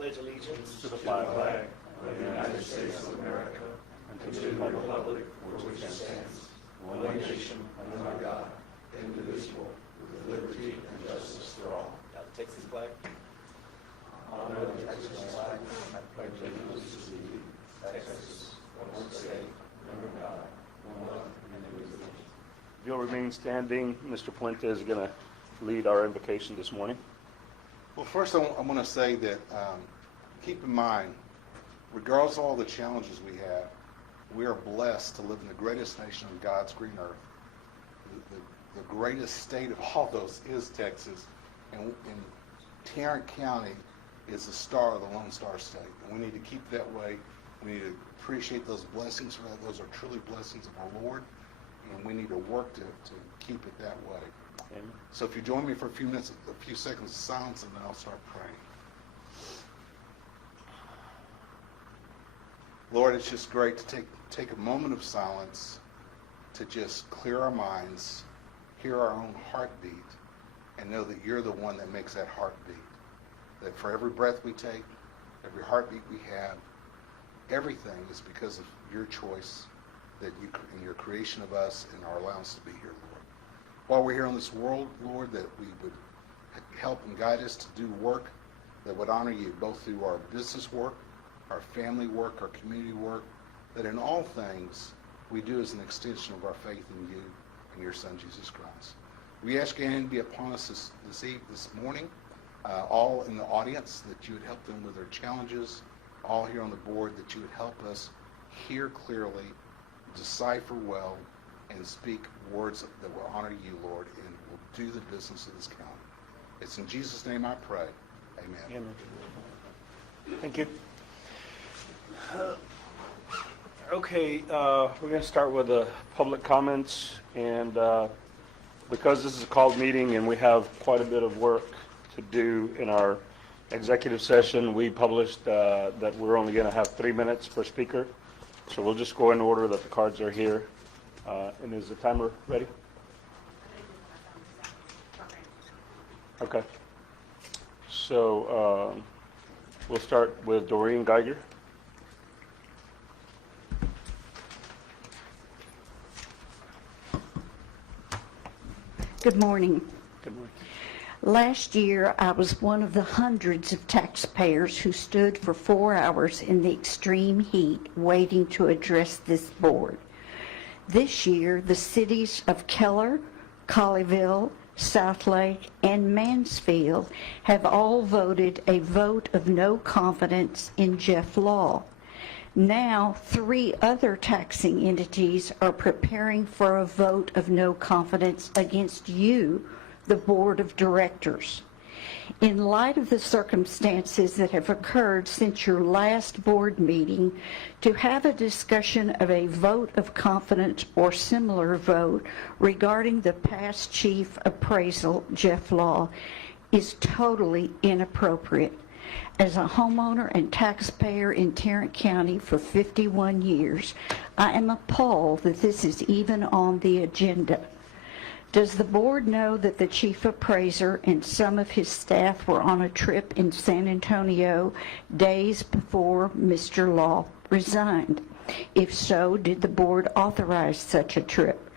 pledge allegiance to the flag of the United States of America and to the republic for which it stands, one nation under God, indivisible, with liberty and justice for all. Now the Texas flag. Honor the Texas flag. I pledge allegiance to thee, Texas, one state, under God, one and indivisible. If you'll remain standing, Mr. Puente is going to lead our invocation this morning. Well, first I want to say that keep in mind, regardless of all the challenges we have, we are blessed to live in the greatest nation on God's green earth. The greatest state of all those is Texas, and Tarrant County is the star of the Lone Star State, and we need to keep it that way. We need to appreciate those blessings for that. Those are truly blessings of our Lord, and we need to work to keep it that way. Amen. So if you join me for a few minutes, a few seconds of silence, and then I'll start praying. Lord, it's just great to take a moment of silence to just clear our minds, hear our own heartbeat, and know that you're the one that makes that heartbeat. That for every breath we take, every heartbeat we have, everything is because of your choice, that you in your creation of us and our allowance to be here, Lord. While we're here on this world, Lord, that we would help and guide us to do work that would honor you, both through our business work, our family work, our community work, that in all things we do as an extension of our faith in you and your Son, Jesus Christ. We ask your hand to be upon us this morning, all in the audience, that you would help them with their challenges, all here on the board, that you would help us hear clearly, decipher well, and speak words that will honor you, Lord, and will do the business of this county. It's in Jesus' name I pray. Amen. Amen. Thank you. Okay, we're going to start with the public comments, and because this is a called meeting and we have quite a bit of work to do in our executive session, we published that we're only going to have 3 minutes per speaker. So we'll just go in order that the cards are here. And is the timer ready? Okay. So we'll start with Doreen Geiger. Good morning. Good morning. Last year, I was one of the hundreds of taxpayers who stood for 4 hours in the extreme heat waiting to address this board. This year, the cities of Keller, Colleyville, Southlake, and Mansfield have all voted a vote of no confidence in Jeff Law. Now, 3 other taxing entities are preparing for a vote of no confidence against you, the Board of Directors. In light of the circumstances that have occurred since your last board meeting, to have a discussion of a vote of confidence or similar vote regarding the past chief appraisal, Jeff Law, is totally inappropriate. As a homeowner and taxpayer in Tarrant County for 51 years, I am appalled that this is even on the agenda. Does the board know that the chief appraiser and some of his staff were on a trip in San Antonio days before Mr. Law resigned? If so, did the board authorize such a trip?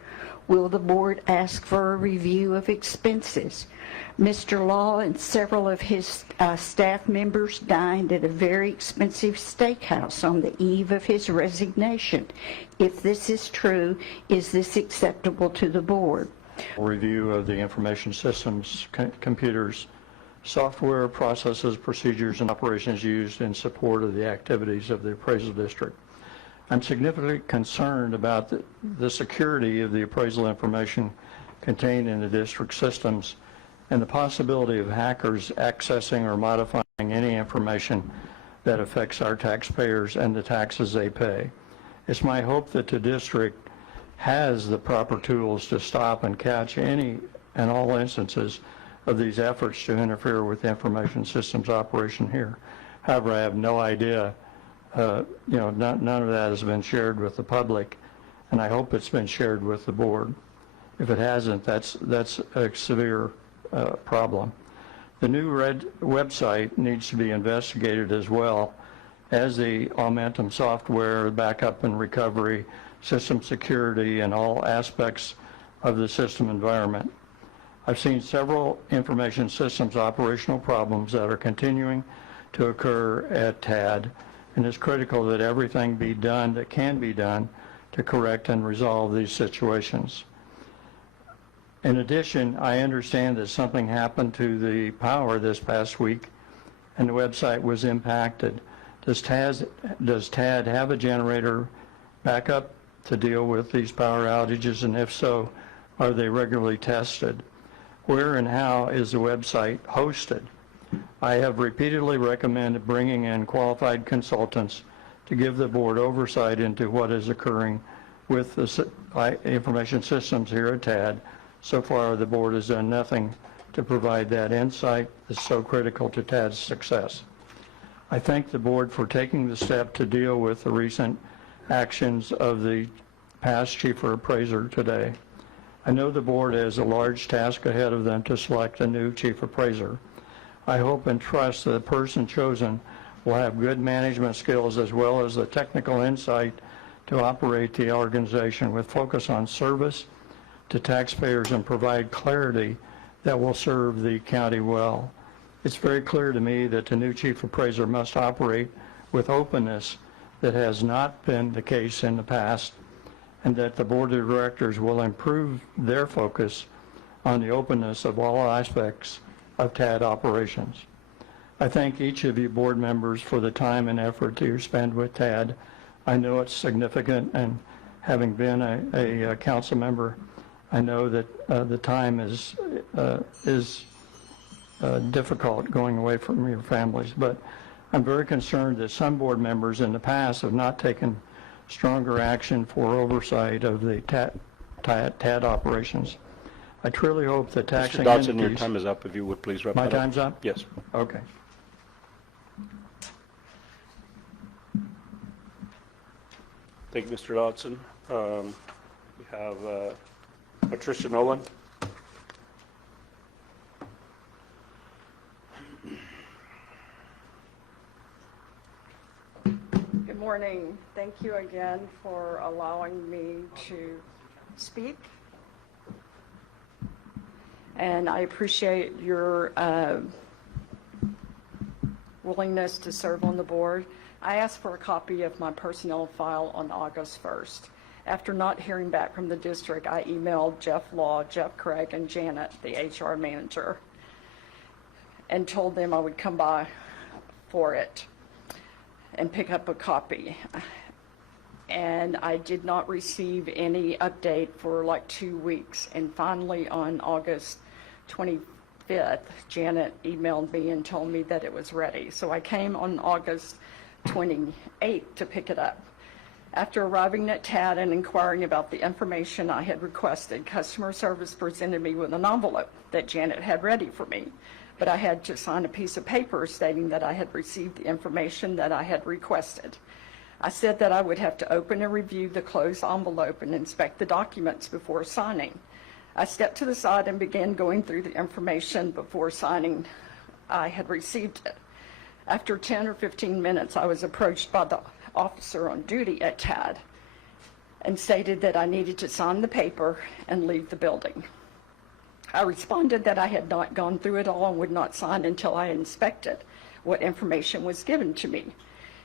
Will the board ask for a review of expenses? Mr. Law and several of his staff members dined at a very expensive steakhouse on the eve of his resignation. If this is true, is this acceptable to the board? Review of the information systems, computers, software, processes, procedures, and operations used in support of the activities of the appraisal district. I'm significantly concerned about the security of the appraisal information contained in the district systems and the possibility of hackers accessing or modifying any information that affects our taxpayers and the taxes they pay. It's my hope that the district has the proper tools to stop and catch any and all instances of these efforts to interfere with the information systems operation here. However, I have no idea, none of that has been shared with the public, and I hope it's been shared with the board. If it hasn't, that's a severe problem. The new red website needs to be investigated as well as the Aumentum software, backup and recovery, system security, and all aspects of the system environment. I've seen several information systems operational problems that are continuing to occur at TAD, and it's critical that everything be done that can be done to correct and resolve these situations. In addition, I understand that something happened to the power this past week and the website was impacted. Does TAD have a generator backup to deal with these power outages, and if so, are they regularly tested? Where and how is the website hosted? I have repeatedly recommended bringing in qualified consultants to give the board oversight into what is occurring with the information systems here at TAD. So far, the board has done nothing to provide that insight that's so critical to TAD's success. I thank the board for taking the step to deal with the recent actions of the past chief or appraiser today. I know the board has a large task ahead of them to select a new chief appraiser. I hope and trust that the person chosen will have good management skills as well as the technical insight to operate the organization with focus on service to taxpayers and provide clarity that will serve the county well. It's very clear to me that the new chief appraiser must operate with openness that has not been the case in the past, and that the board of directors will improve their focus on the openness of all aspects of TAD operations. I thank each of you board members for the time and effort that you spend with TAD. I know it's significant, and having been a council member, I know that the time is difficult going away from your families, but I'm very concerned that some board members in the past have not taken stronger action for oversight of the TAD operations. I truly hope that taxing Mr. Dodson, entities... your time is up. If you would please wrap My that up. time's up? Yes. Okay. Thank you, Mr. Dodson. We have Patricia Nolan. Good morning. Thank you again for allowing me to speak. And I appreciate your willingness to serve on the board. I asked for a copy of my personnel file on August 1st. After not hearing back from the district, I emailed Jeff Law, Jeff Craig, and Janet, the HR manager, and told them I would come by for it and pick up a copy. And I did not receive any update for like 2 weeks. And finally on August 25th, Janet emailed me and told me that it was ready. So I came on August 28th to pick it up. After arriving at TAD and inquiring about the information I had requested, customer service presented me with an envelope that Janet had ready for me, but I had to sign a piece of paper stating that I had received the information that I had requested. I said that I would have to open and review the closed envelope and inspect the documents before signing. I stepped to the side and began going through the information before signing. I had received it. After 10 or 15 minutes, I was approached by the officer on duty at TAD and stated that I needed to sign the paper and leave the building. I responded that I had not gone through it all and would not sign until I inspected what information was given to me.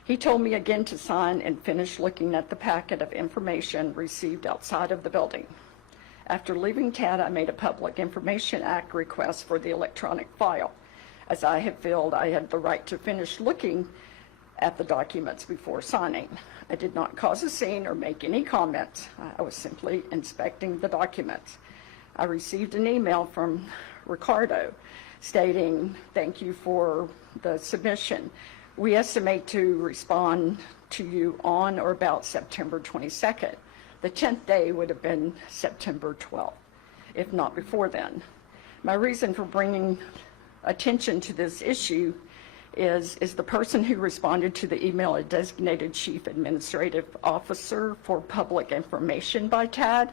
He told me again to sign and finish looking at the packet of information received outside of the building. After leaving TAD, I made a Public Information Act request for the electronic file. As I had felt I had the right to finish looking at the documents before signing. I did not cause a scene or make any comments. I was simply inspecting the documents. I received an email from Ricardo stating, "Thank you for the submission. We estimate to respond to you on or about September 22nd. The 10th day would have been September 12th, if not before then." My reason for bringing attention to this issue is the person who responded to the email a designated Chief Administrative Officer for Public Information by TAD.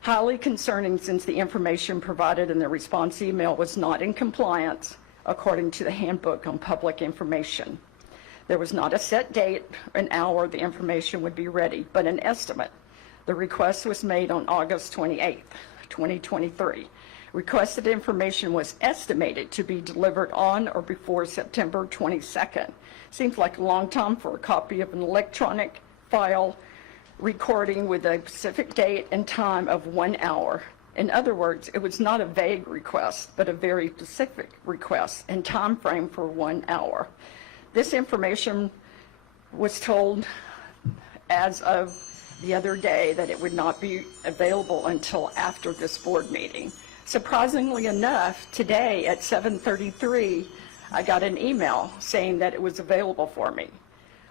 Highly concerning, since the information provided in the response email was not in compliance according to the Handbook on Public Information. There was not a set date, an hour the information would be ready, but an estimate. The request was made on August 28th, 2023. Requested information was estimated to be delivered on or before September 22nd. Seems like a long time for a copy of an electronic file recording with a specific date and time of 1 hour. In other words, it was not a vague request, but a very specific request and time frame for 1 hour. This information was told as of the other day that it would not be available until after this board meeting. Surprisingly enough, today at 7:33, I got an email saying that it was available for me.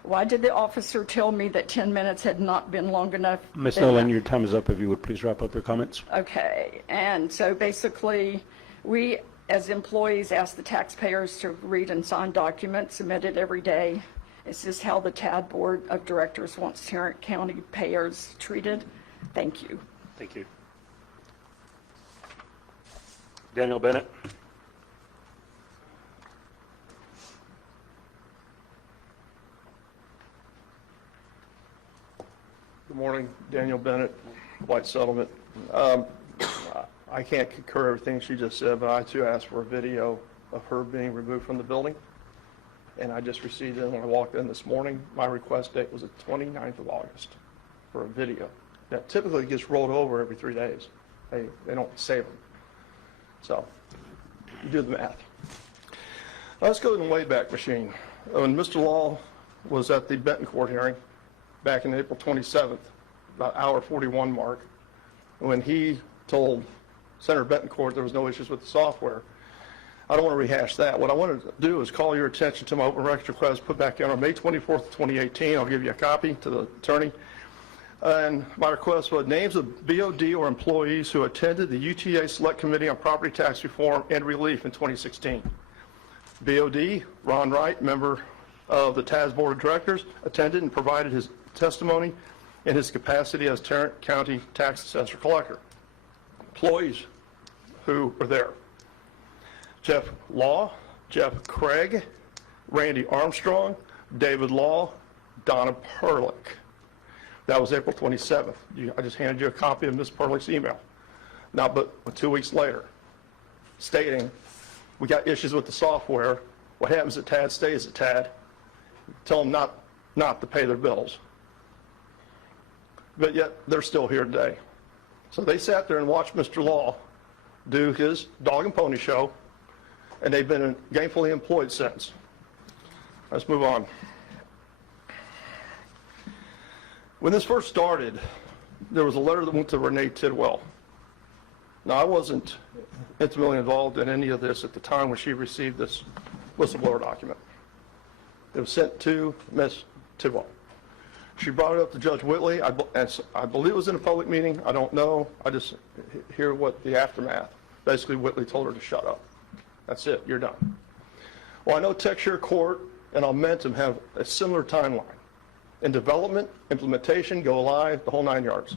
Why did the officer tell me that 10 minutes had not been long enough? Ms. Nolan, your time is up. If you would please wrap up your comments. Okay, and so basically, we as employees ask the taxpayers to read and sign documents submitted every day. Is this how the TAD Board of Directors wants Tarrant County payers treated? Thank you. Thank you. Daniel Bennett. Good morning, Daniel Bennett, White Settlement. I can't concur everything she just said, but I too asked for a video of her being removed from the building, and I just received it when I walked in this morning. My request date was the 29th of August for a video. That typically gets rolled over every 3 days. They don't save them. So, you do the math. Let's go to the Wayback Machine. When Mr. Law was at the Benton Court hearing, back in April 27th, about hour 41 mark, when he told Senator Betancourt there was no issues with the software. I don't want to rehash that. What I wanted to do is call your attention to my open records request put back in on May 24th, 2018. I'll give you a copy to the attorney. And my request was names of BOD or employees who attended the UTA Select Committee on Property Tax Reform and Relief in 2016. BOD, Ron Wright, member of the TAS Board of Directors, attended and provided his testimony in his capacity as Tarrant County Tax Assessor Collector. Employees who were there: Jeff Law, Jeff Craig, Randy Armstrong, David Law, Donna Perlick. That was April 27th. I just handed you a copy of Ms. Perlick's email. Now, but 2 weeks later, stating, we got issues with the software. What happens at TAD stays at TAD. Tell them not to pay their bills. But yet, they're still here today. So they sat there and watched Mr. Law do his dog and pony show, and they've been gainfully employed since. Let's move on. When this first started, there was a letter that went to Renee Tidwell. Now, I wasn't intimately involved in any of this at the time when she received this whistleblower document. It was sent to Ms. Tidwell. She brought it up to Judge Whitley. I believe it was in a public meeting. I don't know. I just hear what the aftermath. Basically, Whitley told her to shut up. That's it. You're done. Well, I know Texture Court and Aumentum have a similar timeline. In development, implementation, go live, the whole 9 yards.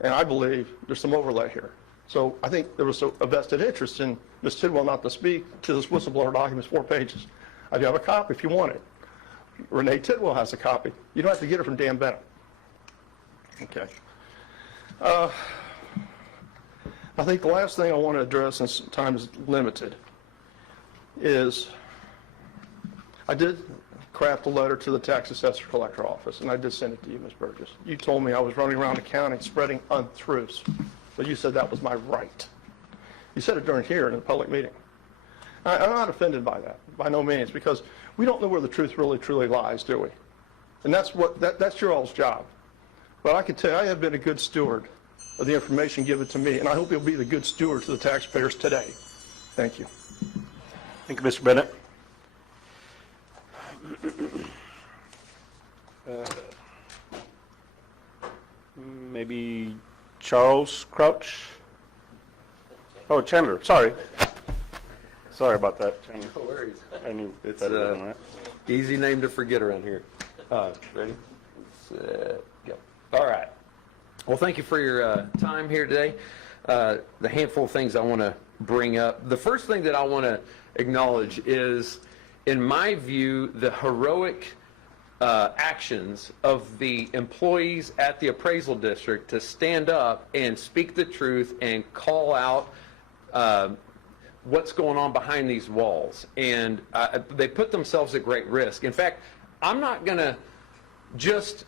And I believe there's some overlay here. So I think there was a vested interest in Ms. Tidwell not to speak to this whistleblower document, 4 pages. I do have a copy if you want it. Renee Tidwell has a copy. You don't have to get it from Dan Bennett. Okay. I think the last thing I want to address, since time is limited, is I did craft a letter to the Tax Assessor Collector Office, and I did send it to you, Ms. Burgess. You told me I was running around the county spreading untruths, but you said that was my right. You said it during here in a public meeting. I'm not offended by that, by no means, because we don't know where the truth really truly lies, do we? And that's your all's job. But I can tell you, I have been a good steward of the information given to me, and I hope you'll be the good steward to the taxpayers today. Thank you. Thank you, Mr. Bennett. Maybe Charles Crouch? Oh, Chandler, sorry. Sorry about that, Chandler. No worries. I knew It's better than that. easy name to forget around here. Ready? Set, go. All right. Well, thank you for your time here today. the handful of things I want to bring up. The first thing that I want to acknowledge is, in my view, the heroic actions of the employees at the appraisal district to stand up and speak the truth and call out what's going on behind these walls. And they put themselves at great risk. In fact, I'm not going to just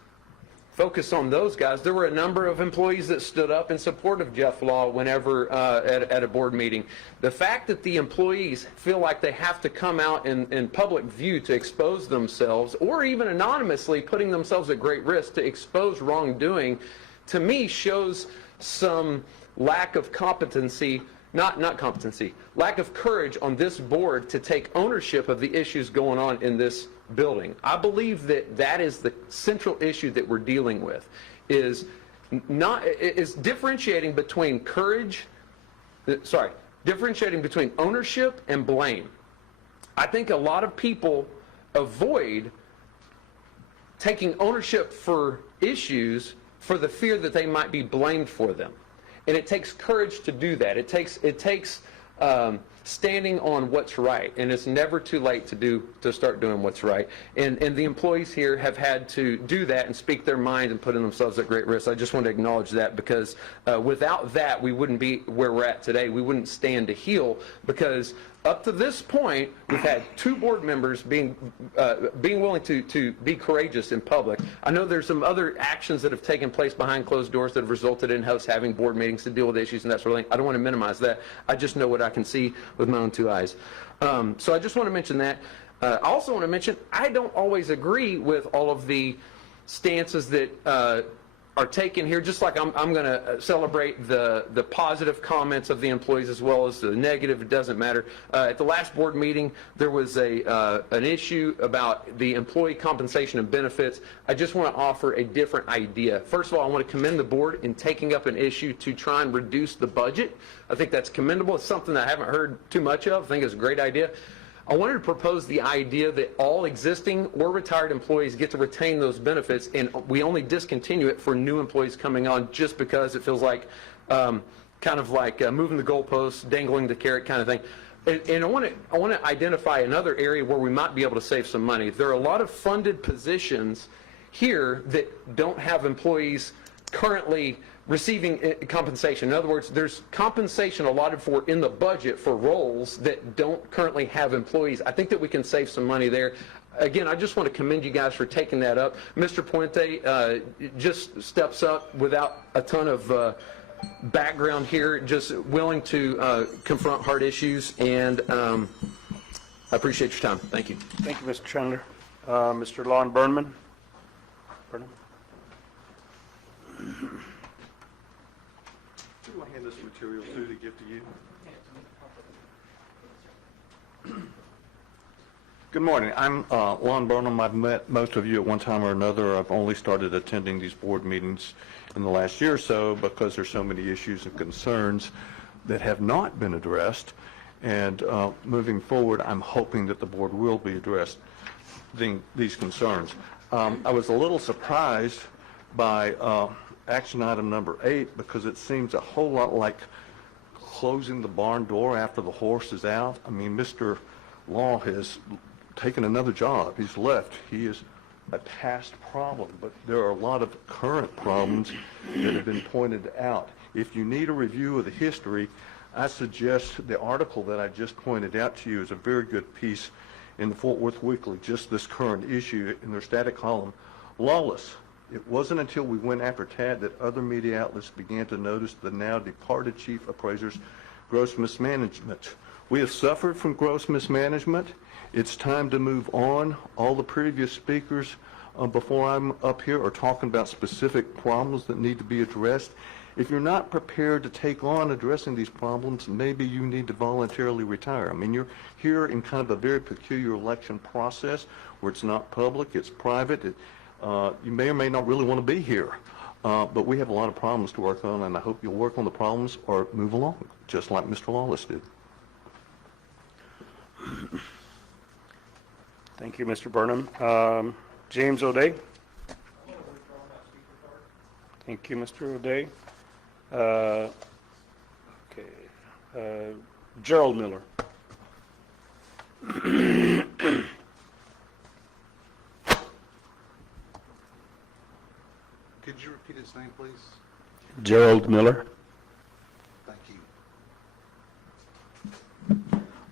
focus on those guys. There were a number of employees that stood up in support of Jeff Law whenever at a board meeting. The fact that the employees feel like they have to come out in public view to expose themselves, or even anonymously putting themselves at great risk to expose wrongdoing, to me shows some lack of competency, lack of courage on this board to take ownership of the issues going on in this building. I believe that that is the central issue that we're dealing with, is differentiating between differentiating between ownership and blame. I think a lot of people avoid taking ownership for issues for the fear that they might be blamed for them. And it takes courage to do that. It takes standing on what's right, and it's never too late to start doing what's right. And the employees here have had to do that and speak their mind and putting themselves at great risk. I just want to acknowledge that, because without that, we wouldn't be where we're at today. We wouldn't stand to heal, because up to this point, we've had 2 board members being willing to be courageous in public. I know there's some other actions that have taken place behind closed doors that have resulted in us having board meetings to deal with issues and that sort of thing. I don't want to minimize that. I just know what I can see with my own 2 eyes. So I just want to mention that. I also want to mention, I don't always agree with all of the stances that are taken here, just like I'm going to celebrate the positive comments of the employees as well as the negative. It doesn't matter. At the last board meeting, there was an issue about the employee compensation and benefits. I just want to offer a different idea. First of all, I want to commend the board in taking up an issue to try and reduce the budget. I think that's commendable. It's something that I haven't heard too much of. I think it's a great idea. I wanted to propose the idea that all existing or retired employees get to retain those benefits, and we only discontinue it for new employees coming on, just because it feels like kind of like moving the goalposts, dangling the carrot kind of thing. And I want to identify another area where we might be able to save some money. There are a lot of funded positions here that don't have employees currently receiving compensation. In other words, there's compensation allotted for in the budget for roles that don't currently have employees. I think that we can save some money there. Again, I just want to commend you guys for taking that up. Mr. Puente just steps up without a ton of background here, just willing to confront hard issues, and I appreciate your time. Thank you. Thank you, Mr. Chandler. Mr. Lon Burnman. Do I hand this material to give to you? Good morning. I'm Lon Burnham. I've met most of you at one time or another. I've only started attending these board meetings in the last year or so because there's so many issues and concerns that have not been addressed. And moving forward, I'm hoping that the board will be addressed these concerns. I was a little surprised by action item number 8, because it seems a whole lot like closing the barn door after the horse is out. I mean, Mr. Law has taken another job. He's left. He is a past problem, but there are a lot of current problems that have been pointed out. If you need a review of the history, I suggest the article that I just pointed out to you is a very good piece in the Fort Worth Weekly, just this current issue in their static column. Lawless. It wasn't until we went after Tad that other media outlets began to notice the now departed chief appraiser's gross mismanagement. We have suffered from gross mismanagement. It's time to move on. All the previous speakers before I'm up here are talking about specific problems that need to be addressed. If you're not prepared to take on addressing these problems, maybe you need to voluntarily retire. I mean, you're here in kind of a very peculiar election process where it's not public, it's private. You may or may not really want to be here, but we have a lot of problems to work on, and I hope you'll work on the problems or move along, just like Mr. Lawless did. Thank you, Mr. Burnham. James O'Day. Thank you, Mr. O'Day. Gerald Miller. Could you repeat his name, please? Gerald Miller. Thank you.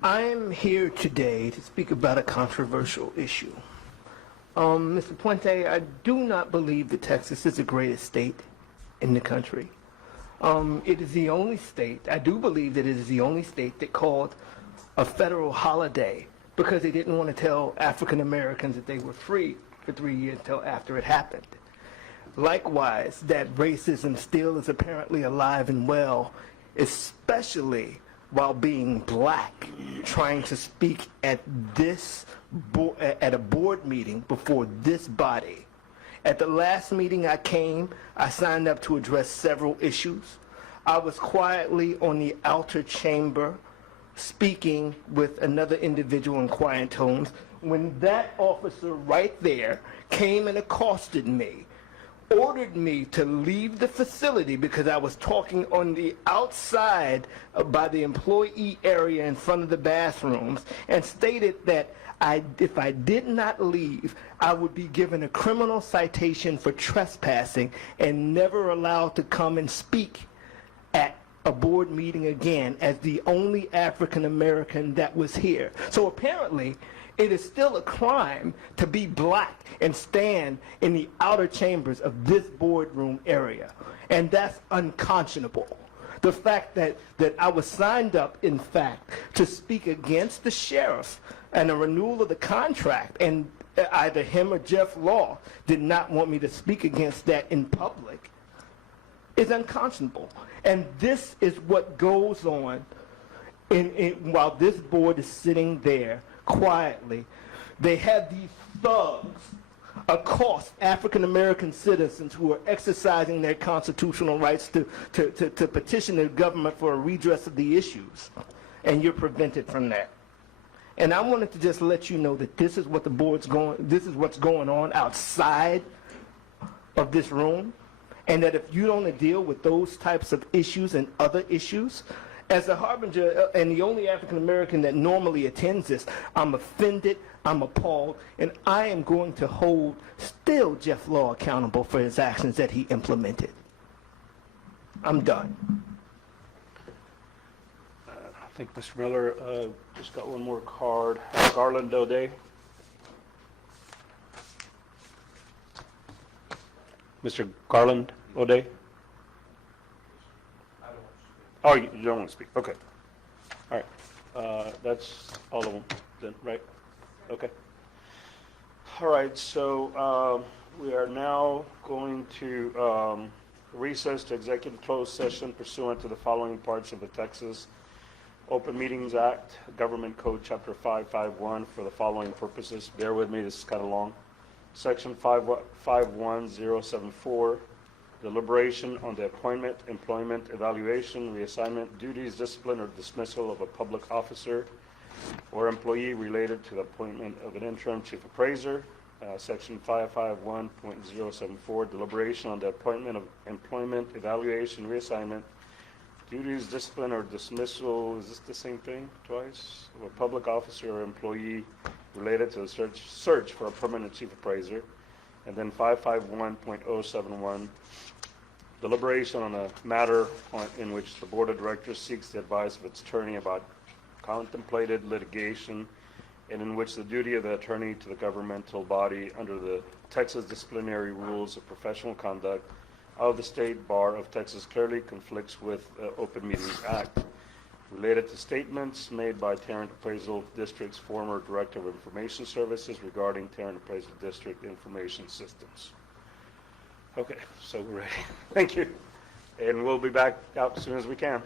I'm here today to speak about a controversial issue. Mr. Puente, I do not believe that Texas is the greatest state in the country. It is the only state, I do believe that it is the only state that called a federal holiday because they didn't want to tell African Americans that they were free for 3 years until after it happened. Likewise, that racism still is apparently alive and well, especially while being black, trying to speak at at a board meeting before this body. At the last meeting I came, I signed up to address several issues. I was quietly on the outer chamber speaking with another individual in quiet tones when that officer right there came and accosted me, ordered me to leave the facility because I was talking on the outside by the employee area in front of the bathrooms, and stated that if I did not leave, I would be given a criminal citation for trespassing and never allowed to come and speak at a board meeting again as the only African American that was here. So apparently, it is still a crime to be black and stand in the outer chambers of this boardroom area. And that's unconscionable. The fact that I was signed up, in fact, to speak against the sheriff and a renewal of the contract, and either him or Jeff Law did not want me to speak against that in public, is unconscionable. And this is what goes on while this board is sitting there quietly. They have these thugs accost African American citizens who are exercising their constitutional rights to petition the government for a redress of the issues, and you're prevented from that. And I wanted to just let you know that this is what this is what's going on outside of this room, and that if you don't deal with those types of issues and other issues, as a harbinger and the only African American that normally attends this, I'm offended, I'm appalled, and I am going to hold still Jeff Law accountable for his actions that he implemented. I'm done. I think Mr. Miller just got one more card. Garland O'Day. Mr. Garland O'Day? Oh, you don't want to speak? Okay. All right. That's all of them then, right? Okay. All right, so we are now going to recess to executive closed session pursuant to the following parts of the Texas Open Meetings Act, Government Code Chapter 551 for the following purposes. Bear with me, this is kind of long. Section 51074, deliberation on the appointment, employment, evaluation, reassignment, duties, discipline, or dismissal of a public officer or employee related to the appointment of an interim chief appraiser. Section 551.074, deliberation on the appointment of employment, evaluation, reassignment, duties, discipline, or dismissal, is this the same thing twice? Of a public officer or employee related to the search for a permanent chief appraiser. And then 551.071, deliberation on a matter in which the board of directors seeks the advice of its attorney about contemplated litigation, and in which the duty of the attorney to the governmental body under the Texas disciplinary rules of professional conduct of the State Bar of Texas clearly conflicts with the Open Meetings Act, related to statements made by Tarrant Appraisal District's former Director of Information Services regarding Tarrant Appraisal District information systems. Okay, so we're ready. Thank you. And we'll be back out as soon as we can.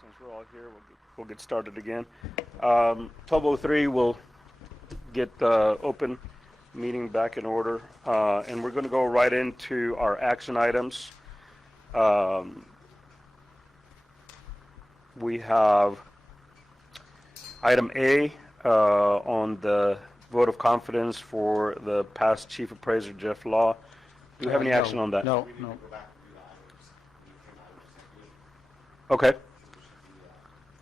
Since we're all here, we'll get started again. 12:03, we'll get the open meeting back in order, and we're going to go right into our action items. We have item A on the vote of confidence for the past chief appraiser, Jeff Law. Do we have any action on that? No. Okay.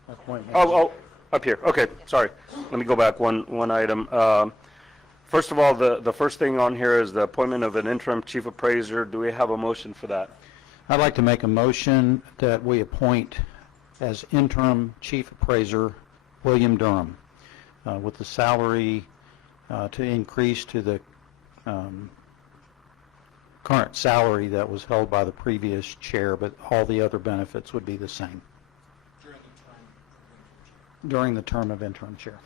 Appointment. Oh, up here. Okay, sorry. Let me go back one item. First of all, the first thing on here is the appointment of an interim chief appraiser. Do we have a motion for that? I'd like to make a motion that we appoint as interim chief appraiser William Durham with the salary to increase to the current salary that was held by the previous chair, but all the other benefits would be the same. During the term of interim chair.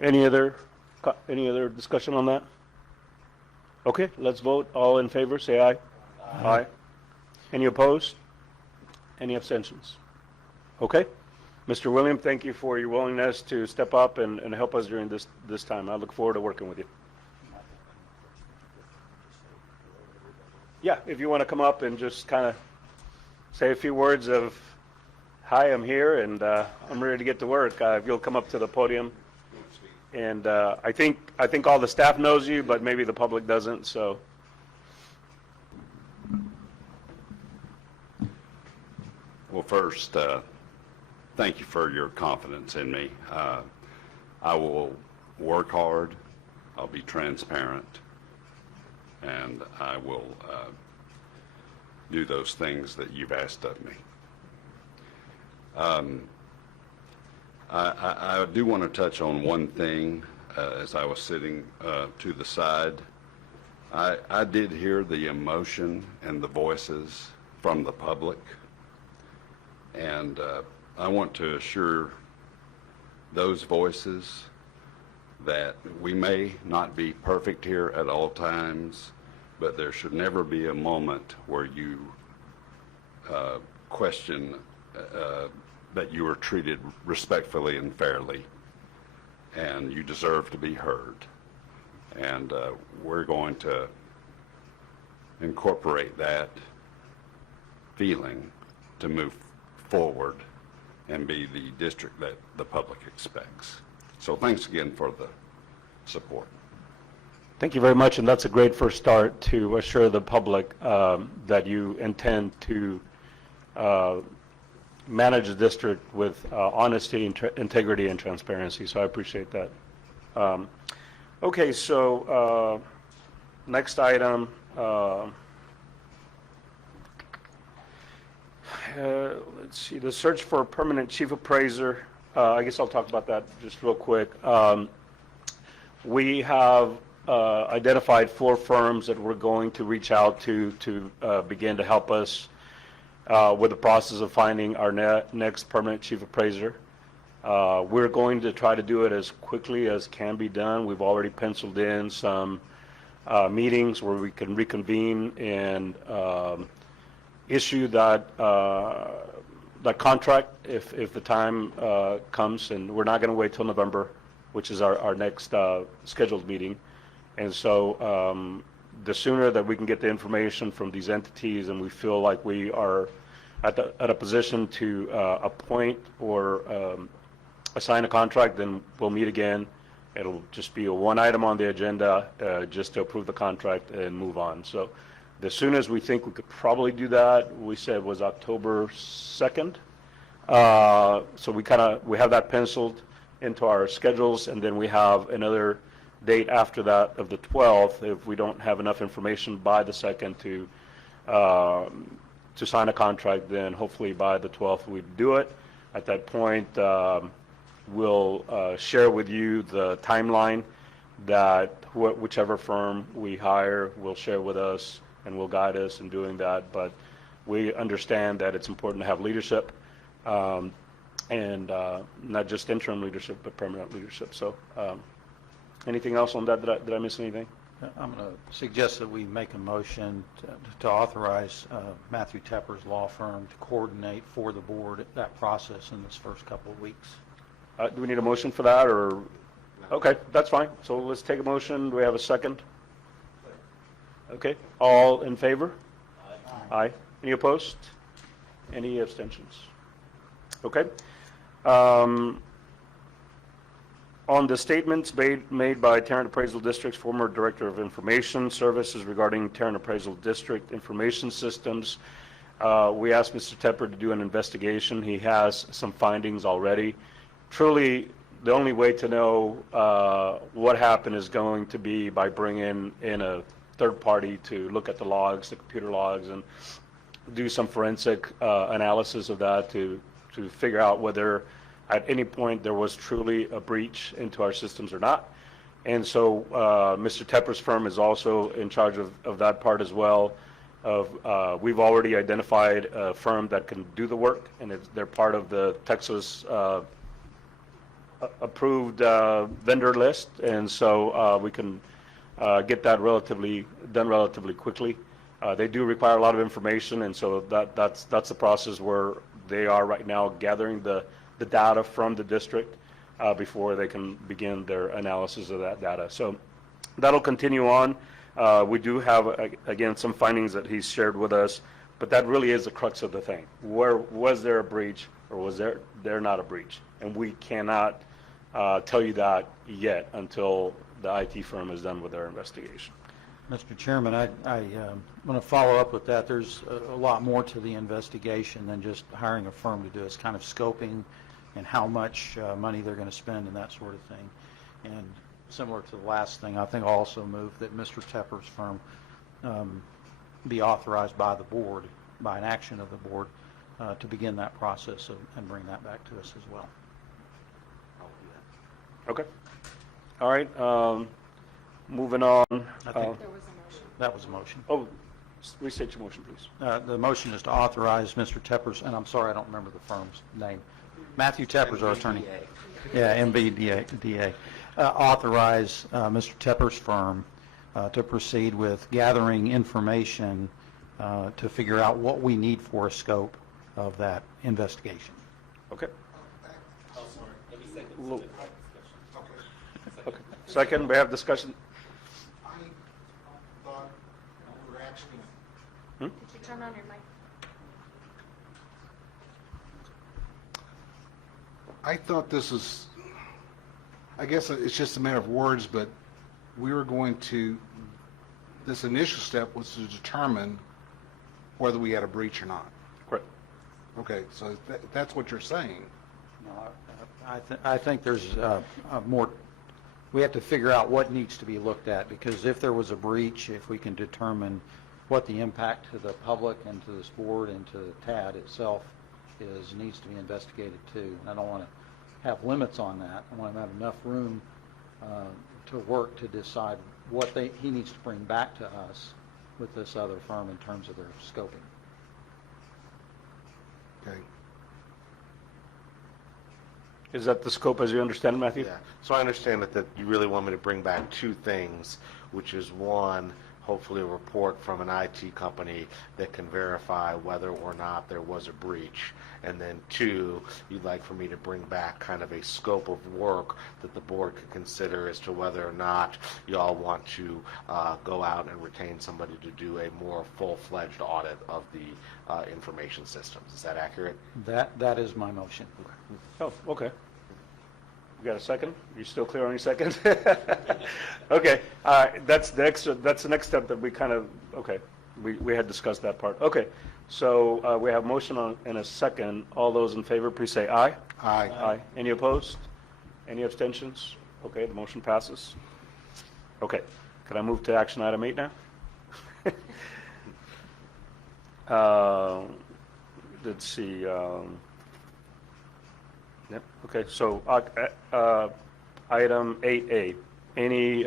Any other discussion on that? Okay, let's vote. All in favor, say aye. Aye. Any opposed? Any abstentions? Okay. Mr. William, thank you for your willingness to step up and help us during this time. I look forward to working with you. Yeah, if you want to come up and just kind of say a few words of, hi, I'm here, and I'm ready to get to work. If you'll come up to the podium. And I think all the staff knows you, but maybe the public doesn't, so. Well, first, thank you for your confidence in me. I will work hard, I'll be transparent, and I will do those things that you've asked of me. I do want to touch on one thing as I was sitting to the side. I did hear the emotion and the voices from the public, and I want to assure those voices that we may not be perfect here at all times, but there should never be a moment where you question that you were treated respectfully and fairly, and you deserve to be heard. And we're going to incorporate that feeling to move forward and be the district that the public expects. So thanks again for the support. Thank you very much, and that's a great first start to assure the public that you intend to manage the district with honesty, integrity, and transparency, so I appreciate that. Okay, so next item, let's see, the search for a permanent chief appraiser. I guess I'll talk about that just real quick. We have identified 4 firms that we're going to reach out to begin to help us with the process of finding our next permanent chief appraiser. We're going to try to do it as quickly as can be done. We've already penciled in some meetings where we can reconvene and issue that contract if the time comes, and we're not going to wait till November, which is our next scheduled meeting. And so the sooner that we can get the information from these entities and we feel like we are at a position to appoint or assign a contract, then we'll meet again. It'll just be a one item on the agenda just to approve the contract and move on. So the soonest we think we could probably do that, we said was October 2nd. So we have that penciled into our schedules, and then we have another date after that of the 12th if we don't have enough information by the 2nd to sign a contract. Then hopefully by the 12th we'd do it. At that point, we'll share with you the timeline that whichever firm we hire will share with us and will guide us in doing that. But we understand that it's important to have leadership, and not just interim leadership, but permanent leadership. So anything else on that? Did I miss anything? I'm going to suggest that we make a motion to authorize Matthew Tepper's law firm to coordinate for the board that process in this first couple of weeks. Do we need a motion for that, or? Okay, that's fine. So let's take a motion. Do we have a second? Okay, all in favor? Aye. Any opposed? Any abstentions? Okay. On the statements made by Tarrant Appraisal District's former Director of Information Services regarding Tarrant Appraisal District information systems, we asked Mr. Tepper to do an investigation. He has some findings already. Truly, the only way to know what happened is going to be by bringing in a third party to look at the logs, the computer logs, and do some forensic analysis of that to figure out whether at any point there was truly a breach into our systems or not. And so Mr. Tepper's firm is also in charge of that part as well. We've already identified a firm that can do the work, and they're part of the Texas approved vendor list, and so we can get that done relatively quickly. They do require a lot of information, and so that's the process where they are right now, gathering the data from the district before they can begin their analysis of that data. So that'll continue on. We do have, again, some findings that he's shared with us, but that really is the crux of the thing. Was there a breach, or was there not a breach? And we cannot tell you that yet until the IT firm is done with their investigation. Mr. Chairman, I want to follow up with that. There's a lot more to the investigation than just hiring a firm to do. It's kind of scoping and how much money they're going to spend and that sort of thing. And similar to the last thing, I think I'll also move that Mr. Tepper's firm be authorized by the board, by an action of the board, to begin that process and bring that back to us as well. Okay. All right. Moving on. I think that was a motion. Oh, restate your motion, please. The motion is to authorize Mr. Tepper's, and I'm sorry, I don't remember the firm's name. Matthew Tepper's our attorney. Yeah, MBDA. Authorize Mr. Tepper's firm to proceed with gathering information to figure out what we need for a scope of that investigation. Okay. Okay. Second, we have discussion. I thought we were actually... Did you turn on your mic? I thought this was, I guess it's just a matter of words, but we were going to, this initial step was to determine whether we had a breach or not. Correct. Okay, so that's what you're saying. No, I think there's more, we have to figure out what needs to be looked at, because if there was a breach, if we can determine what the impact to the public and to this board and to TAD itself needs to be investigated too. And I don't want to have limits on that. I want to have enough room to work to decide what he needs to bring back to us with this other firm in terms of their scoping. Okay. Is that the scope as you understand it, Matthew? Yeah, so I understand that you really want me to bring back two things, which is one, hopefully a report from an IT company that can verify whether or not there was a breach. And then two, you'd like for me to bring back kind of a scope of work that the board could consider as to whether or not y'all want to go out and retain somebody to do a more full-fledged audit of the information systems. Is that accurate? That is my motion. Oh, okay. You got a second? You still clear on your second? Okay. That's the next step that we kind of, okay. We had discussed that part. Okay. So we have motion and a second. All those in favor, please say aye. Aye. Aye. Any opposed? Any abstentions? Okay, the motion passes. Okay. Can I move to action item 8 now? Let's see. Yep. Okay. So item 8A. Any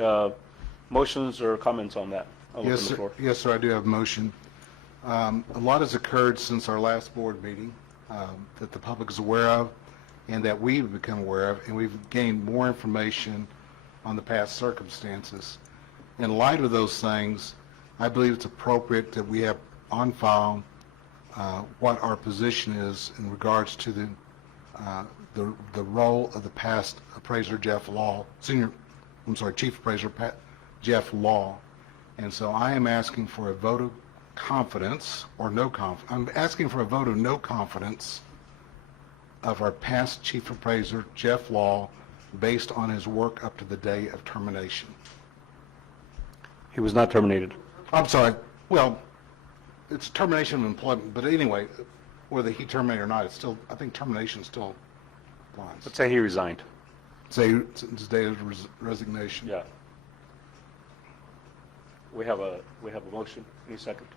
motions or comments on that? I'll open the floor. Yes, sir, I do have a motion. A lot has occurred since our last board meeting that the public is aware of and that we've become aware of, and we've gained more information on the past circumstances. in light of those things, I believe it's appropriate that we have on file what our position is in regards to the role of the past appraiser Jeff Law, Chief Appraiser Jeff Law. And so I am asking for a vote of confidence or no confidence. I'm asking for a vote of no confidence of our past Chief Appraiser Jeff Law based on his work up to the day of termination. He was not terminated. I'm sorry. Well, it's termination of employment, but anyway, whether he terminated or not, it's still, I think termination still applies. Let's say he resigned. Say his day of resignation. Yeah. We have a motion. Any second?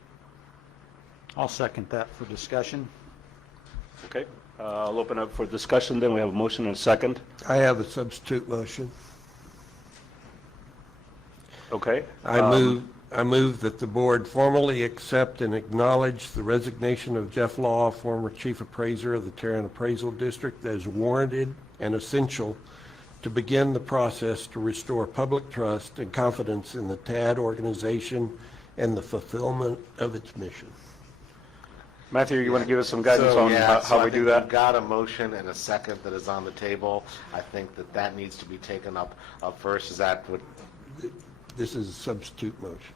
I'll second that for discussion. Okay. I'll open up for discussion, then we have a motion and a second. I have a substitute motion. Okay. I move that the board formally accept and acknowledge the resignation of Jeff Law, former Chief Appraiser of the Tarrant Appraisal District, as warranted and essential to begin the process to restore public trust and confidence in the TAD organization and the fulfillment of its mission. Matthew, you want to give us some guidance on So how I we do think that? we've got a motion and a second that is on the table. I think that needs to be taken up first. Is that what? This is a substitute motion.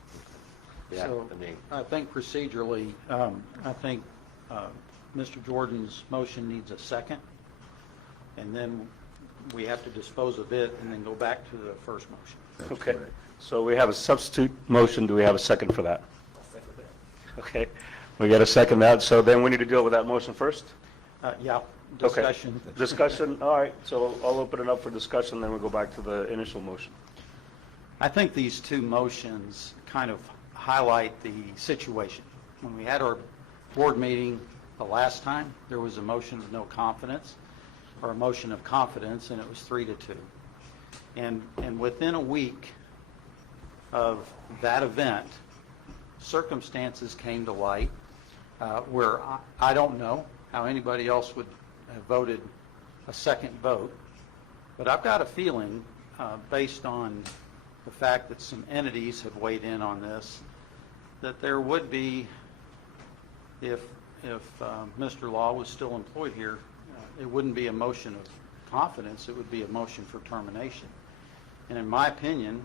Yeah, So, I mean, I think procedurally, I think Mr. Jordan's motion needs a second, and then we have to dispose of it and then go back to the first motion. Okay. So we have a substitute motion. Do we have a second for that? Okay. We got to second that. So then we need to deal with that motion first? Yeah, Okay. discussion. Discussion, all right. So I'll open it up for discussion, then we'll go back to the initial motion. I think these two motions kind of highlight the situation. When we had our board meeting the last time, there was a motion of no confidence, or a motion of confidence, and it was 3-2. And within a week of that event, circumstances came to light where I don't know how anybody else would have voted a second vote, but I've got a feeling, based on the fact that some entities have weighed in on this, that there would be, if Mr. Law was still employed here, it wouldn't be a motion of confidence, it would be a motion for termination. And in my opinion,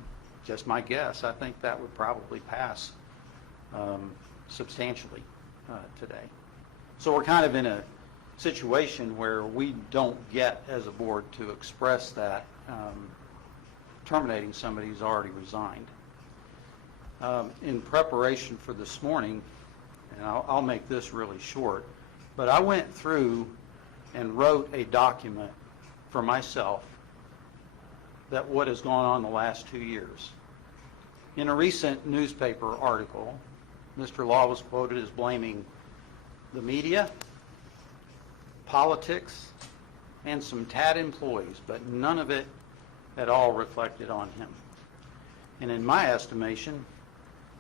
just my guess, I think that would probably pass substantially today. So we're kind of in a situation where we don't get, as a board, to express that terminating somebody who's already resigned. In preparation for this morning, and I'll make this really short, but I went through and wrote a document for myself that what has gone on the last 2 years. In a recent newspaper article, Mr. Law was quoted as blaming the media, politics, and some TAD employees, but none of it at all reflected on him. And in my estimation,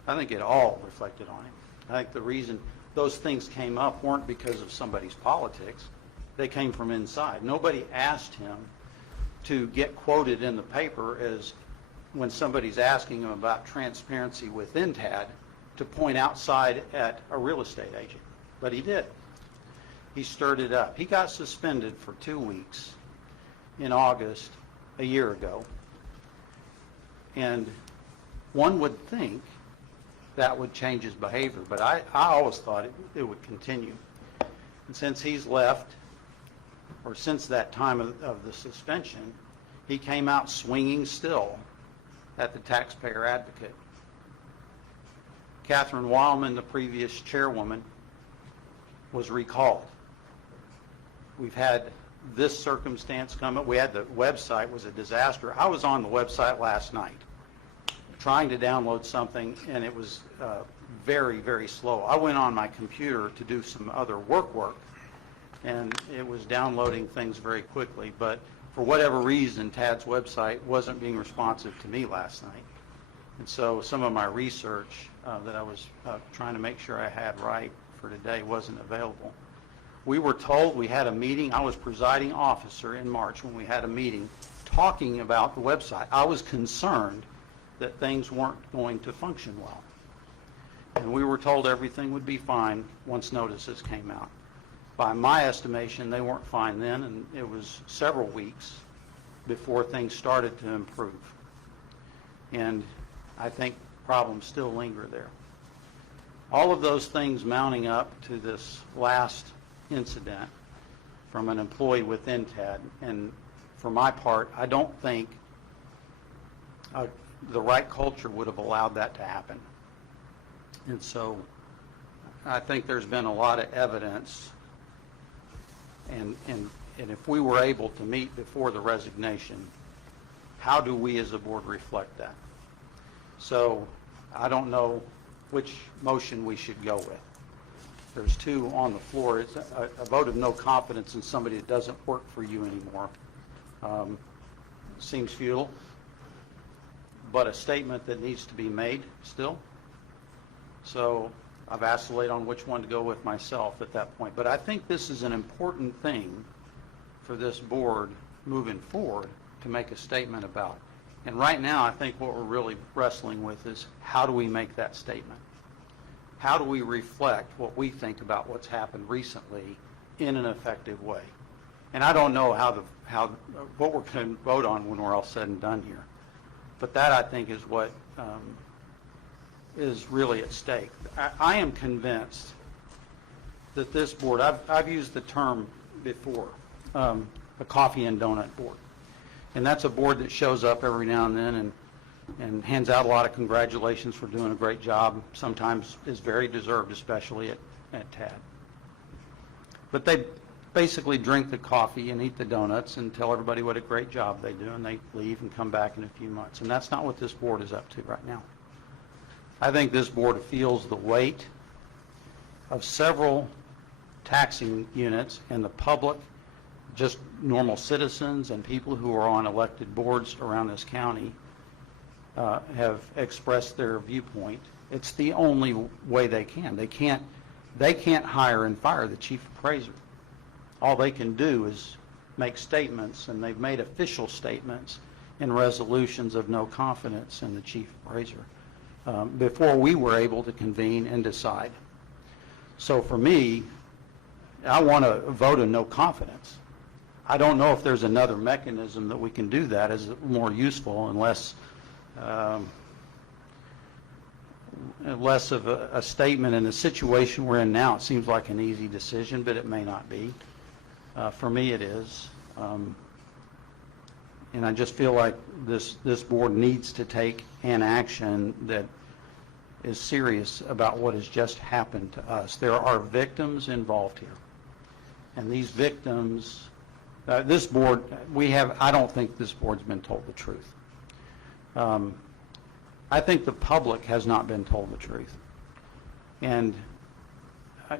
I think it all reflected on him. I think the reason those things came up weren't because of somebody's politics. They came from inside. Nobody asked him to get quoted in the paper as when somebody's asking him about transparency within TAD to point outside at a real estate agent. But he did. He stirred it up. He got suspended for 2 weeks in August a year ago. And one would think that would change his behavior, but I always thought it would continue. And since he's left, or since that time of the suspension, he came out swinging still at the taxpayer advocate. Catherine Wildman, the previous chairwoman, was recalled. We've had this circumstance come up. We had the website was a disaster. I was on the website last night trying to download something, and it was very, very slow. I went on my computer to do some other work, and it was downloading things very quickly. But for whatever reason, TAD's website wasn't being responsive to me last night. And so some of my research that I was trying to make sure I had right for today wasn't available. We were told, we had a meeting, I was presiding officer in March when we had a meeting talking about the website. I was concerned that things weren't going to function well. And we were told everything would be fine once notices came out. By my estimation, they weren't fine then, and it was several weeks before things started to improve. And I think problems still linger there. All of those things mounting up to this last incident from an employee within TAD, and for my part, I don't think the right culture would have allowed that to happen. And so I think there's been a lot of evidence, and if we were able to meet before the resignation, how do we as a board reflect that? So I don't know which motion we should go with. There's two on the floor. It's a vote of no confidence in somebody that doesn't work for you anymore. Seems futile, but a statement that needs to be made still. So I vacillate on which one to go with myself at that point. But I think this is an important thing for this board moving forward to make a statement about. And right now, I think what we're really wrestling with is how do we make that statement? How do we reflect what we think about what's happened recently in an effective way? And I don't know what we're going to vote on when we're all said and done here. But that, I think, is what is really at stake. I am convinced that this board, I've used the term before, a coffee and donut board. And that's a board that shows up every now and then and hands out a lot of congratulations for doing a great job, sometimes is very deserved, especially at TAD. But they basically drink the coffee and eat the donuts and tell everybody what a great job they do, and they leave and come back in a few months. And that's not what this board is up to right now. I think this board feels the weight of several taxing units and the public, just normal citizens and people who are on elected boards around this county have expressed their viewpoint. It's the only way they can. They can't hire and fire the chief appraiser. All they can do is make statements, and they've made official statements in resolutions of no confidence in the chief appraiser before we were able to convene and decide. So for me, I want to vote of no confidence. I don't know if there's another mechanism that we can do that as more useful and less of a statement. In the situation we're in now, it seems like an easy decision, but it may not be. For me, it is. And I just feel like this board needs to take an action that is serious about what has just happened to us. There are victims involved here. And these victims, this board, I don't think this board's been told the truth. I think the public has not been told the truth. And I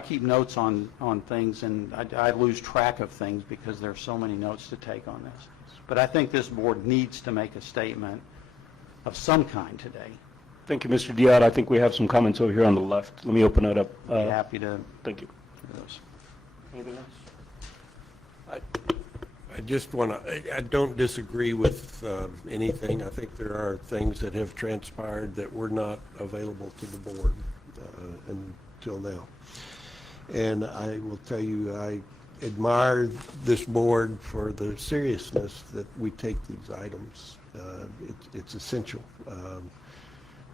keep notes on things, and I lose track of things because there's so many notes to take on this. But I think this board needs to make a statement of some kind today. Thank you, Mr. Diod. I think we have some comments over here on the left. Let me open it up. I'd be happy to. Thank you. Anything else? I just want to, I don't disagree with anything. I think there are things that have transpired that were not available to the board until now. And I will tell you, I admire this board for the seriousness that we take these items. It's essential.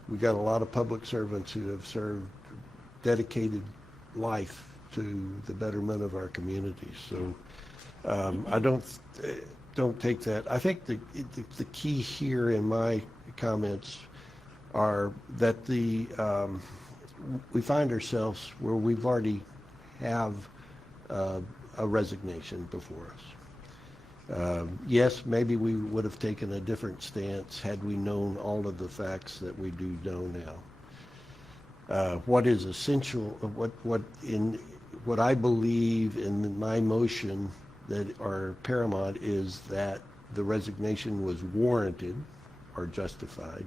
We got a lot of public servants who have served dedicated life to the betterment of our communities. So I don't take that. I think the key here in my comments are that we find ourselves where we've already have a resignation before us. Yes, maybe we would have taken a different stance had we known all of the facts that we do know now. What is essential, what I believe in my motion that are paramount is that the resignation was warranted or justified,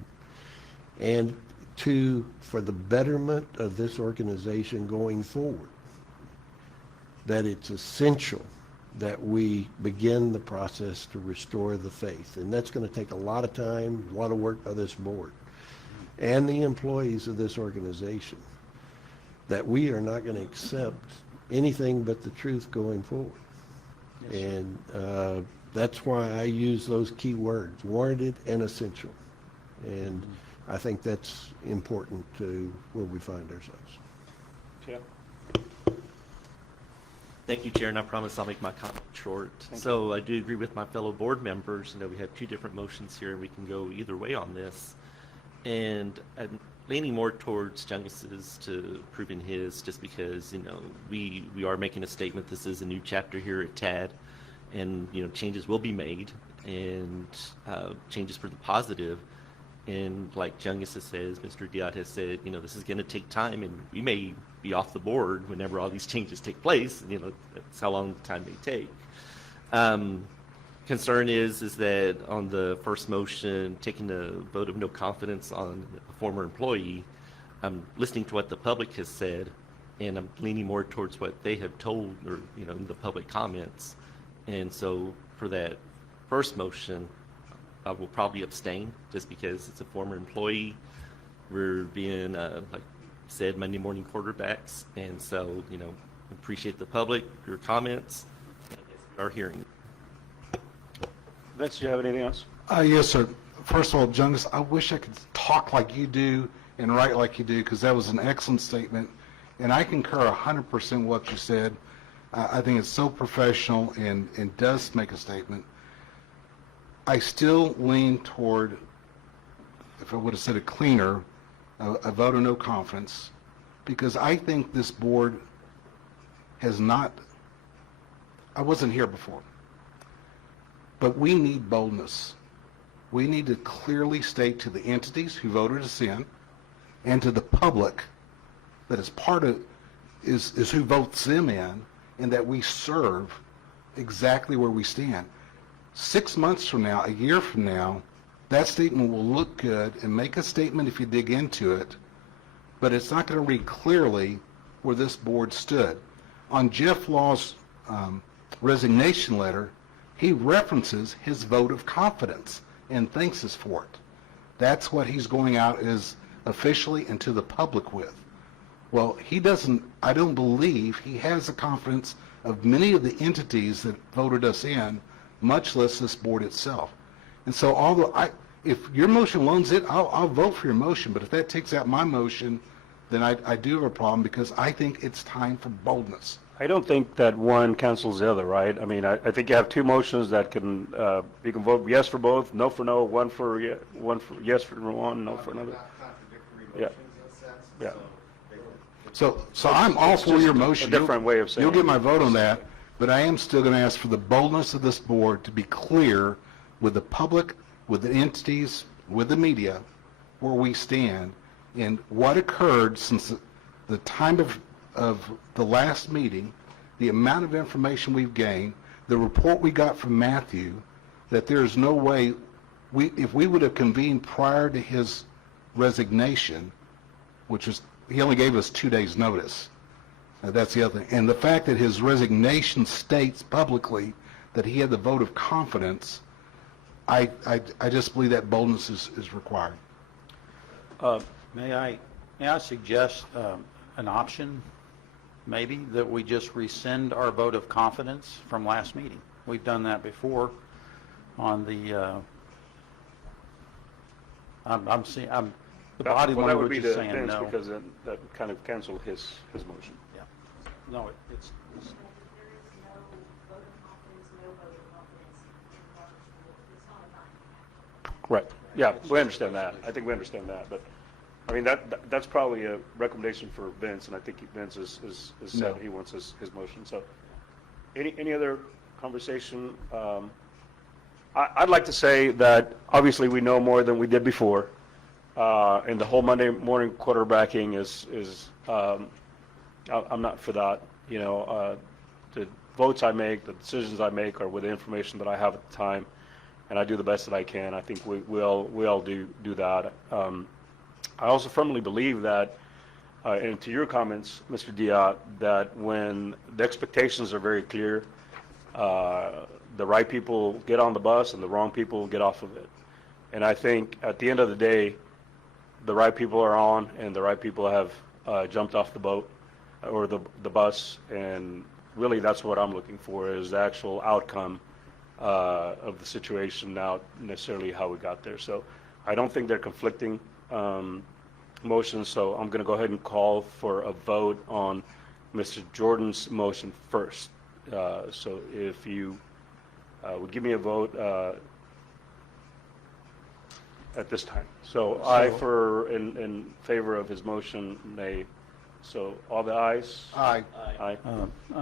and two, for the betterment of this organization going forward, that it's essential that we begin the process to restore the faith. And that's going to take a lot of time, a lot of work by this board and the employees of this organization, that we are not going to accept anything but the truth going forward. And that's why I use those key words, warranted and essential. And I think that's important to where we find ourselves. Yeah. Thank you, Chair, and I promise I'll make my comment short. So I do agree with my fellow board members. We have two different motions here, and we can go either way on this. And I'm leaning more towards Jungus's to proving his, just because, we are making a statement. This is a new chapter here at TAD, and, changes will be made, and changes for the positive. And like Jungus says, Mr. Diat has said, this is going to take time, and we may be off the board whenever all these changes take place. That's how long the time may take. Concern is that on the first motion, taking the vote of no confidence on a former employee, I'm listening to what the public has said, and I'm leaning more towards what they have told, or in the public comments. And so for that first motion, I will probably abstain, just because it's a former employee. We're being, like said, Monday morning quarterbacks, and so appreciate the public, your comments, and our hearing. Vince, do you have anything else? Yes, sir. First of all, Jungus, I wish I could talk like you do and write like you do, because that was an excellent statement. And I concur 100% what you said. I think it's so professional and does make a statement. I still lean toward, if I would have said it cleaner, a vote of no confidence, because I think this board has not, I wasn't here before, but we need boldness. We need to clearly state to the entities who voted us in and to the public that is part of, is who votes them in, and that we serve exactly where we stand. 6 months from now, a year from now, that statement will look good and make a statement if you dig into it, but it's not going to read clearly where this board stood. On Jeff Law's resignation letter, he references his vote of confidence and thanks us for it. That's what he's going out as officially and to the public with. Well, he doesn't, I don't believe he has the confidence of many of the entities that voted us in, much less this board itself. And so although if your motion loans it, I'll vote for your motion, but if that takes out my motion, then I do have a problem, because I think it's time for boldness. I don't think that one cancels the other, right? I mean, I think you have two motions that can, you can vote yes for both, no for no, one for yes for one, no for another. Yeah. Yeah. So I'm all for your motion. A different way of saying You'll it. get my vote on that, but I am still going to ask for the boldness of this board to be clear with the public, with the entities, with the media, where we stand, and what occurred since the time of the last meeting, the amount of information we've gained, the report we got from Matthew, that there is no way, if we would have convened prior to his resignation, which was, he only gave us 2 days' notice. That's the other thing. And the fact that his resignation states publicly that he had the vote of confidence, I just believe that boldness is required. May I suggest an option, maybe, that we just rescind our vote of confidence from last meeting? We've done that before on the, the body Well, that would language be is the saying Vince, no. because that kind of canceled his motion. Yeah. No, it's, Right. Yeah, we understand that. I think we understand that, but, I mean, that's probably a recommendation for Vince, and I think Vince has said he wants his motion. So, any other conversation? I'd like to say that, obviously, we know more than we did before, and the whole Monday morning quarterbacking is I'm not for that. The votes I make, the decisions I make are with the information that I have at the time, and I do the best that I can. I think we all do that. I also firmly believe that, and to your comments, Mr. Diat, that when the expectations are very clear, the right people get on the bus and the wrong people get off of it. And I think at the end of the day, the right people are on and the right people have jumped off the boat or the bus. And really that's what I'm looking for, is the actual outcome of the situation, not necessarily how we got there. So I don't think they're conflicting motions, so I'm going to go ahead and call for a vote on Mr. Jordan's motion first. So if you would give me a vote at this time. So aye in favor of his motion, nay. So all the ayes? Aye. Aye.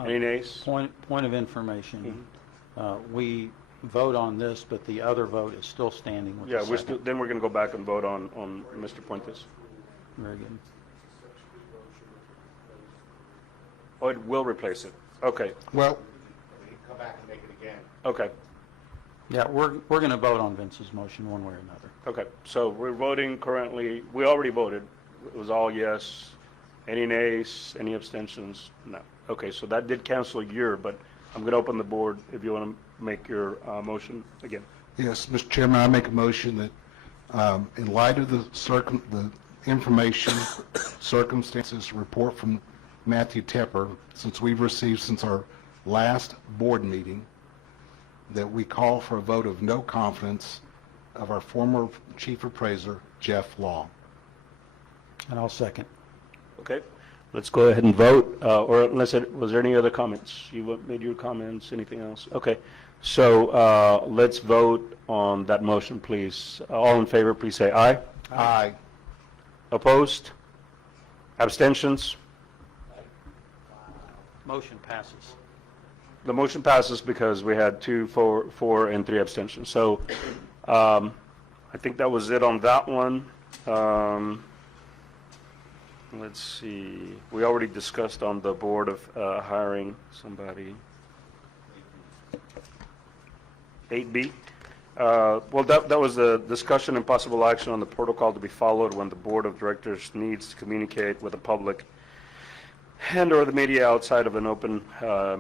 Any nays? Point of information. We vote on this, but the other vote is still standing with Yeah, the second. then we're going to go back and vote on Mr. Puentes. Very good. Oh, it will replace it. Okay, Well, Come back and make it again. okay, Yeah, we're going to vote on Vince's motion one way or another. okay. So we're voting currently, we already voted. It was all yes. Any nays, any abstentions? No. Okay, so that did cancel your, but I'm going to open the board if you want to make your motion again. yes, Mr. Chairman, I make a motion that in light of the information, circumstances, report from Matthew Tepper, since we've received since our last board meeting, that we call for a vote of no confidence of our former chief appraiser, Jeff Law. And I'll second. Okay, let's go ahead and vote, or unless, was there any other comments? You made your comments, anything else? Okay, so let's vote on that motion, please. All in favor, please say aye. Aye. Opposed? Abstentions? Motion passes. The motion passes because we had 2, 4, and 3 abstentions. So I think that was it on that one. Let's see. We already discussed on the board of hiring somebody. 8B. Well, that was the discussion and possible action on the protocol to be followed when the board of directors needs to communicate with the public and/or the media outside of an open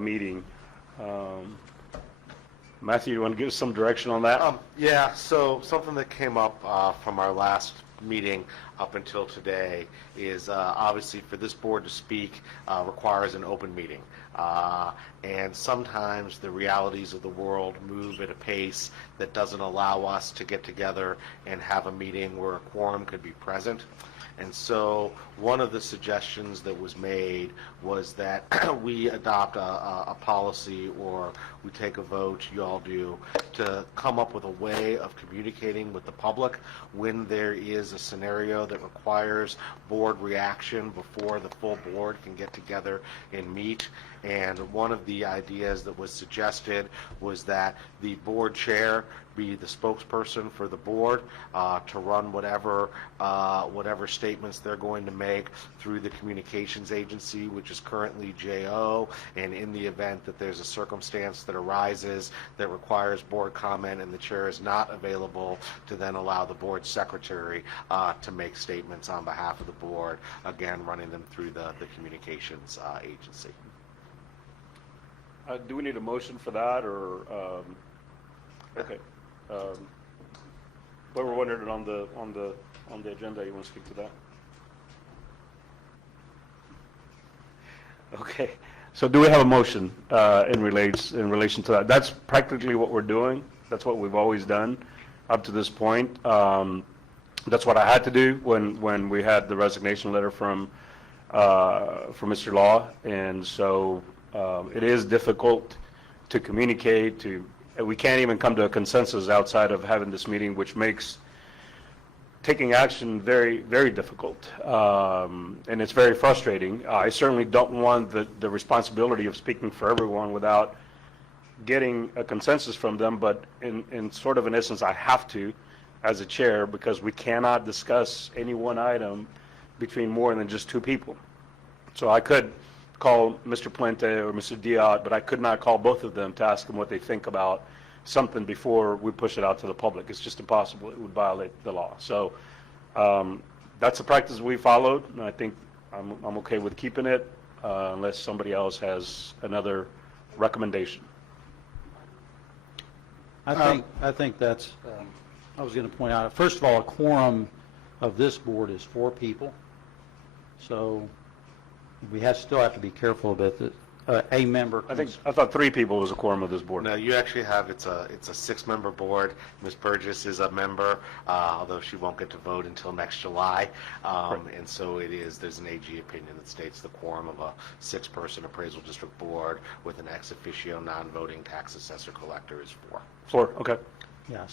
meeting. Matthew, you want to give us some direction on that? Yeah, so something that came up from our last meeting up until today is obviously for this board to speak requires an open meeting. And sometimes the realities of the world move at a pace that doesn't allow us to get together and have a meeting where a quorum could be present. And so one of the suggestions that was made was that we adopt a policy, or we take a vote, you all do, to come up with a way of communicating with the public when there is a scenario that requires board reaction before the full board can get together and meet. And one of the ideas that was suggested was that the board chair be the spokesperson for the board to run whatever statements they're going to make through the communications agency, which is currently JO, and in the event that there's a circumstance that arises that requires board comment and the chair is not available, to then allow the board secretary to make statements on behalf of the board, again running them through the communications agency. Do we need a motion for that, or okay? What we're wondering on the agenda, you want to speak to that? Okay. So do we have a motion in relation to that? That's practically what we're doing. That's what we've always done up to this point. That's what I had to do when we had the resignation letter from Mr. Law, and so it is difficult to communicate. We can't even come to a consensus outside of having this meeting, which makes taking action very, very difficult, and it's very frustrating. I certainly don't want the responsibility of speaking for everyone without getting a consensus from them, but in sort of an essence, I have to as a chair, because we cannot discuss any one item between more than just 2 people. So I could call Mr. Puente or Mr. Diot, but I could not call both of them to ask them what they think about something before we push it out to the public. It's just impossible. It would violate the law. So that's a practice we followed, and I think I'm okay with keeping it unless somebody else has another recommendation. I think that's, I was going to point out, first of all, a quorum of this board is 4 people. So we still have to be careful about that. A member. I thought 3 people was a quorum of this board. No, you actually have, it's a 6-member board. Ms. Burgess is a member, although she won't get to vote until next July. And so there's an AG opinion that states the quorum of a 6-person appraisal district board with an ex officio non-voting tax assessor collector is 4. 4, okay. Yeah,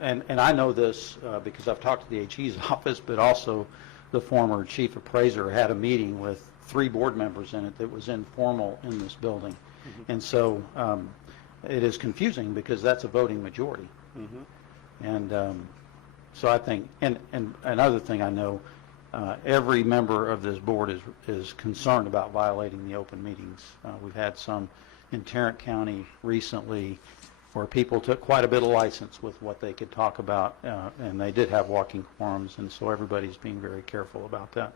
and I know this because I've talked to the AG's office, but also the former chief appraiser had a meeting with 3 board members in it that was informal in this building. And so it is confusing because that's a voting majority. And so I think, and another thing I know, every member of this board is concerned about violating the open meetings. We've had some in Tarrant County recently where people took quite a bit of license with what they could talk about, and they did have walking quorums, and so everybody's being very careful about that.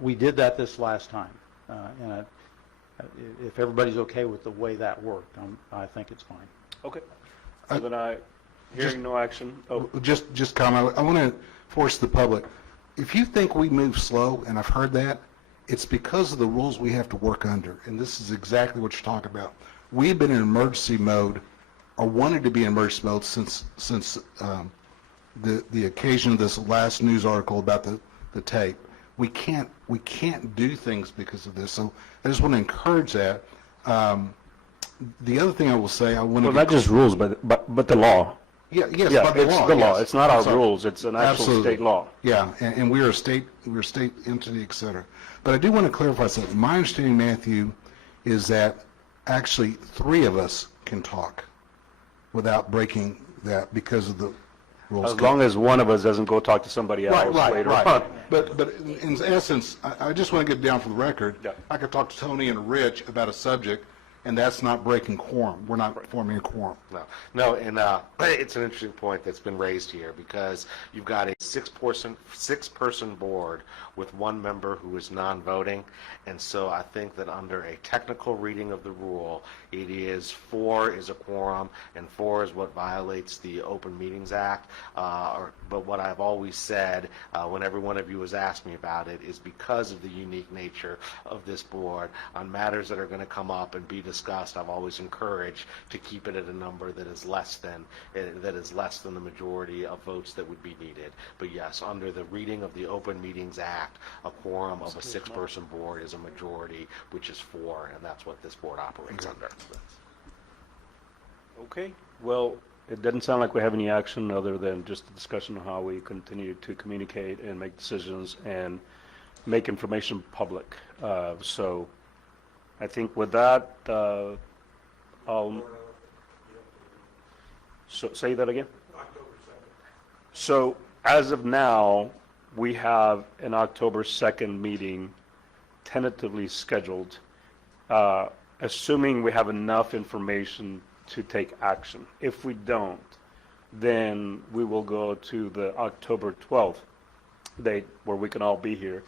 We did that this last time, and if everybody's okay with the way that worked, I think it's fine. Okay. So then hearing no action. Oh, Just comment, I want to force the public, if you think we move slow, and I've heard that, it's because of the rules we have to work under, and this is exactly what you're talking about. We've been in emergency mode, or wanted to be in emergency mode since the occasion of this last news article about the tape. We can't do things because of this, so I just want to encourage that. The other thing I will say, I want to... Well, not just rules, but the law. Yes, Yeah, by the it's law. the law. Yes. It's not our Sorry. rules. It's an actual Absolutely. state law. Yeah, and we're a state entity, et cetera. But I do want to clarify something. My understanding, Matthew, is that actually 3 of us can talk without breaking that because of the rules. As long as one of us doesn't go talk to somebody else later on. But in essence, I just want to get down for the record. Yeah. I could talk to Tony and Rich about a subject, and that's not breaking quorum. We're not forming a quorum. No, and it's an interesting point that's been raised here because you've got a 6-person board with 1 member who is non-voting, and so I think that under a technical reading of the rule, it is 4 is a quorum, and 4 is what violates the Open Meetings Act. But what I've always said, when every one of you has asked me about it, is because of the unique nature of this board, on matters that are going to come up and be discussed, I've always encouraged to keep it at a number that is less than the majority of votes that would be needed. But yes, under the reading of the Open Meetings Act, a quorum of a 6-person board is a majority, which is 4, and that's what this board operates under. Okay. Well, it doesn't sound like we have any action other than just a discussion on how we continue to communicate and make decisions and make information public. So I think with that, I'll... So say that again? So as of now, we have an October 2nd meeting tentatively scheduled, assuming we have enough information to take action. If we don't, then we will go to the October 12th date where we can all be here.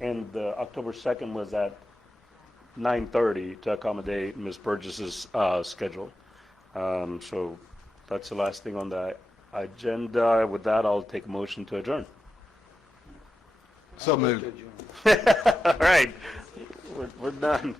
And the October 2nd was at 9:30 to accommodate Ms. Burgess's schedule. So that's the last thing on the agenda. With that, I'll take a motion to adjourn. So moved. All right, we're done.